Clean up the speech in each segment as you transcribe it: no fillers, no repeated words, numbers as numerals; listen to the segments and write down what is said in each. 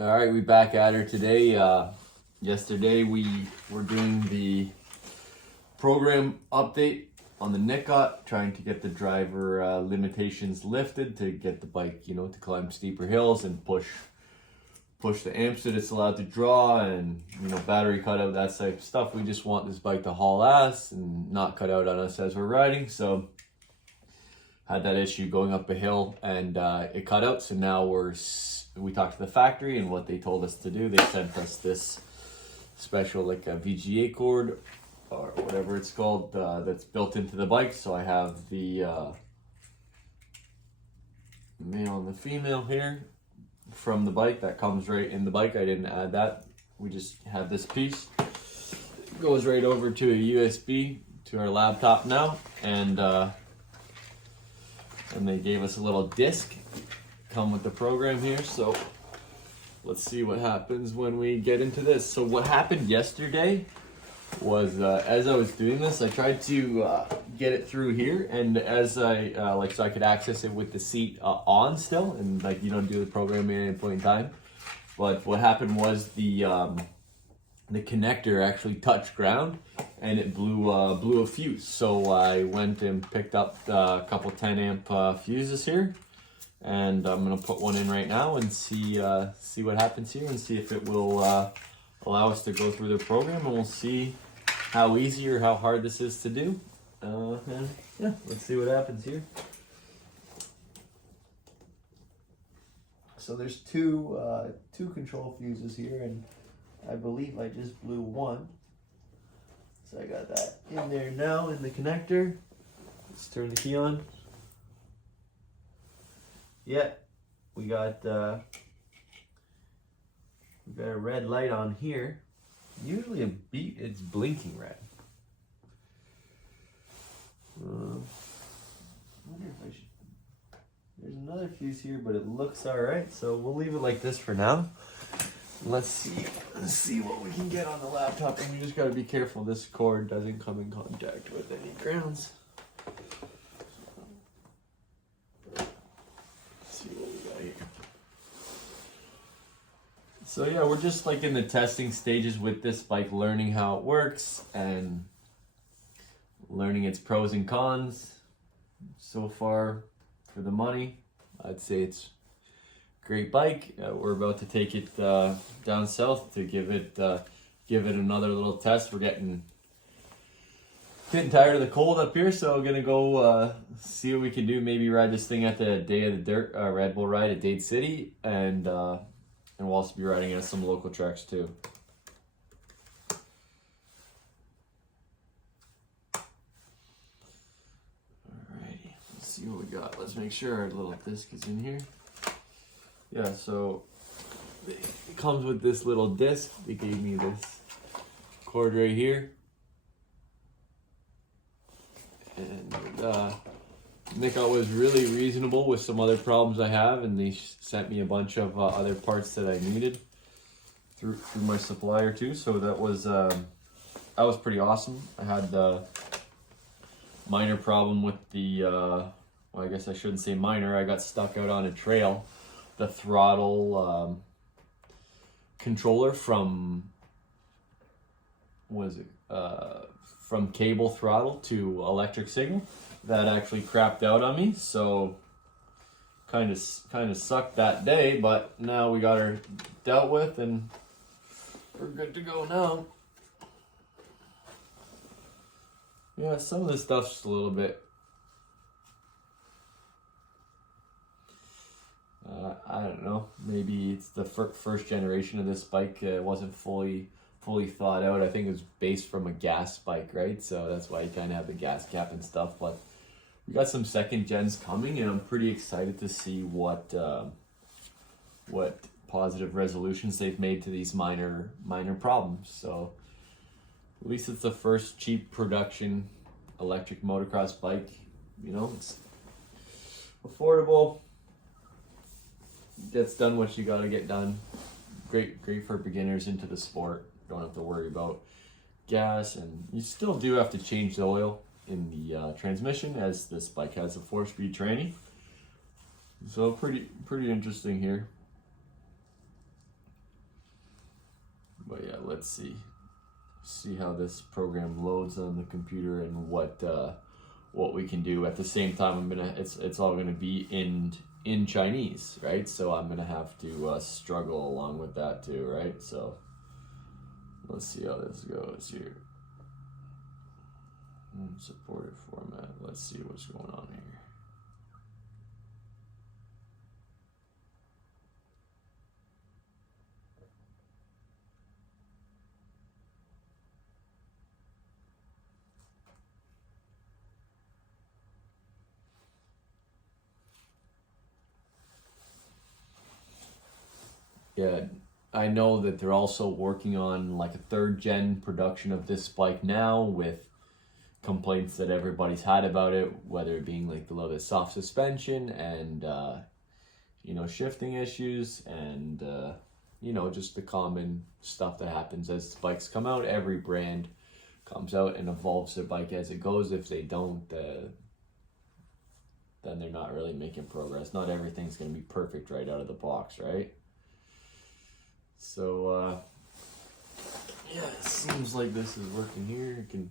All right, we back at her today. Yesterday we were doing the program update on the Nicot, trying to get the driver limitations lifted to get the bike, to climb steeper hills and push the amps that it's allowed to draw, and battery cutout, that type of stuff. We just want this bike to haul ass and not cut out on us as we're riding. So had that issue going up a hill and it cut out. So now we talked to the factory, and what they told us to do, they sent us this special like a VGA cord or whatever it's called that's built into the bike. So I have the male and the female here from the bike that comes right in the bike. I didn't add that. We just have this piece. It goes right over to a USB to our laptop now, and they gave us a little disc come with the program here. So let's see what happens when we get into this. So what happened yesterday was as I was doing this, I tried to get it through here, and as I so I could access it with the seat on still, and do the programming at any point in time. But what happened was the connector actually touched ground and it blew a fuse. So I went and picked up a couple 10 amp fuses here, and I'm gonna put one in right now and see what happens here, and see if it will allow us to go through the program, and we'll see how easy or how hard this is to do. And yeah, let's see what happens here. So there's two control fuses here, and I believe I just blew one. So I got that in there now in the connector. Let's turn the key on. Yeah, we got a red light on here. Usually it's blinking red. I wonder if I should. There's another fuse here, but it looks all right. So we'll leave it like this for now. Let's see what we can get on the laptop, and you just gotta be careful this cord doesn't come in contact with any grounds. So yeah, we're just like in the testing stages with this bike, learning how it works and learning its pros and cons. So far, for the money, I'd say it's a great bike. We're about to take it down south to give it another little test. We're getting tired of the cold up here, so we're gonna go see what we can do. Maybe ride this thing at the Day of the Dirt Red Bull ride at Dade City, and we'll also be riding at some local tracks too. Alrighty, let's see what we got. Let's make sure our little disc is in here. Yeah, so it comes with this little disc. They gave me this cord right here. And Nicot was really reasonable with some other problems I have, and they sent me a bunch of other parts that I needed through my supplier too. So that was pretty awesome. I had the minor problem with the well, I guess I shouldn't say minor. I got stuck out on a trail. The throttle controller from from cable throttle to electric signal, that actually crapped out on me. So kind of sucked that day, but now we got her dealt with and we're good to go now. Yeah, some of this stuff's just a little bit I don't know, maybe it's the first generation of this bike. Wasn't fully thought out. I think it was based from a gas bike, right? So that's why you kind of have the gas cap and stuff. But we got some second gens coming, and I'm pretty excited to see what positive resolutions they've made to these minor problems. So at least it's the first cheap production electric motocross bike. It's affordable. Gets done what you gotta get done. Great for beginners into the sport. Don't have to worry about gas, and you still do have to change the oil in the transmission, as this bike has a 4-speed tranny. So pretty interesting here. But yeah, let's see how this program loads on the computer and what we can do. At the same time, it's all gonna be in Chinese, right? So I'm gonna have to struggle along with that too, right? So let's see how this goes here. Supported format. Let's see what's going on here. Yeah, I know that they're also working on like a 3rd gen production of this bike now, with complaints that everybody's had about it, whether it being like the little bit soft suspension and you know, shifting issues and you know, just the common stuff that happens as bikes come out. Every brand comes out and evolves their bike as it goes. If they don't, then they're not really making progress. Not everything's going to be perfect right out of the box, right? So yeah, it seems like this is working here. You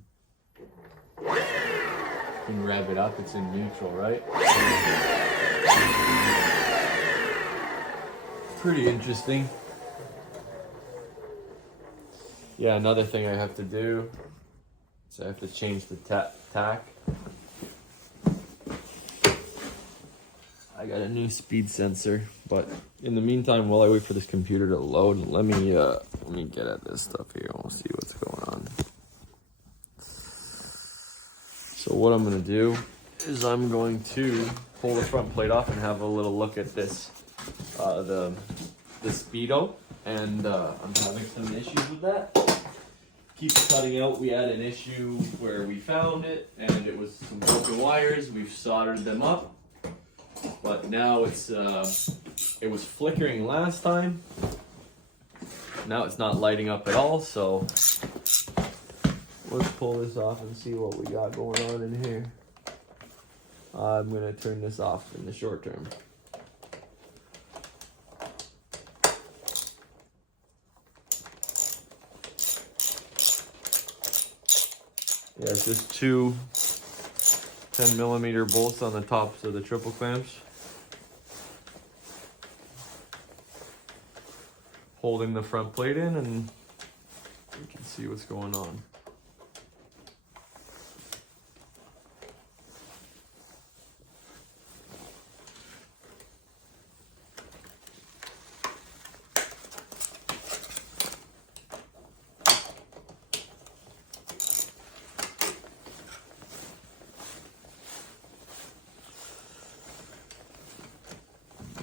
can rev it up. It's in neutral, right? Pretty interesting. Yeah, another thing I have to do is I have to change the tack. I got a new speed sensor, but in the meantime, while I wait for this computer to load, let me get at this stuff here. We'll see what's going on. So what I'm gonna do is I'm going to pull the front plate off and have a little look at this, the speedo, and I'm having some issues with that. Keeps cutting out. We had an issue where we found it, and it was some broken wires. We've soldered them up. But now it was flickering last time. Now it's not lighting up at all, so let's pull this off and see what we got going on in here. I'm gonna turn this off in the short term. Yeah, it's just 2 10mm bolts on the tops of the triple clamps, holding the front plate in, and you can see what's going on.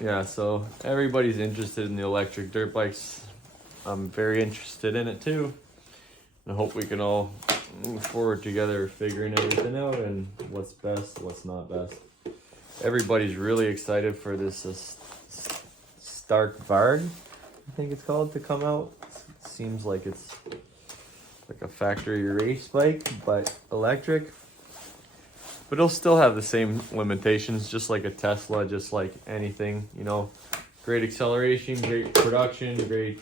Yeah, so everybody's interested in the electric dirt bikes. I'm very interested in it too. I hope we can all move forward together, figuring everything out and what's best, what's not best. Everybody's really excited for this Stark Varg, I think it's called, to come out. It seems like it's like a factory race bike, but electric. But it'll still have the same limitations, just like a Tesla, just like anything, you know. Great acceleration, great production, great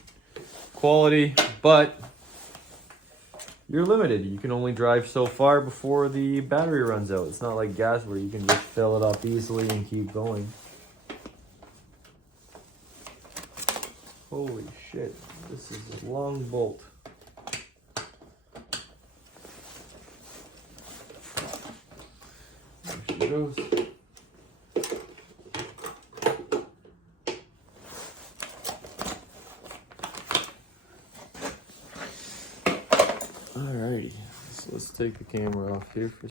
quality, but you're limited. You can only drive so far before the battery runs out. It's not like gas where you can just fill it up easily and keep going. Holy shit, this is a long bolt. There she goes. Alrighty, so let's take the camera off here for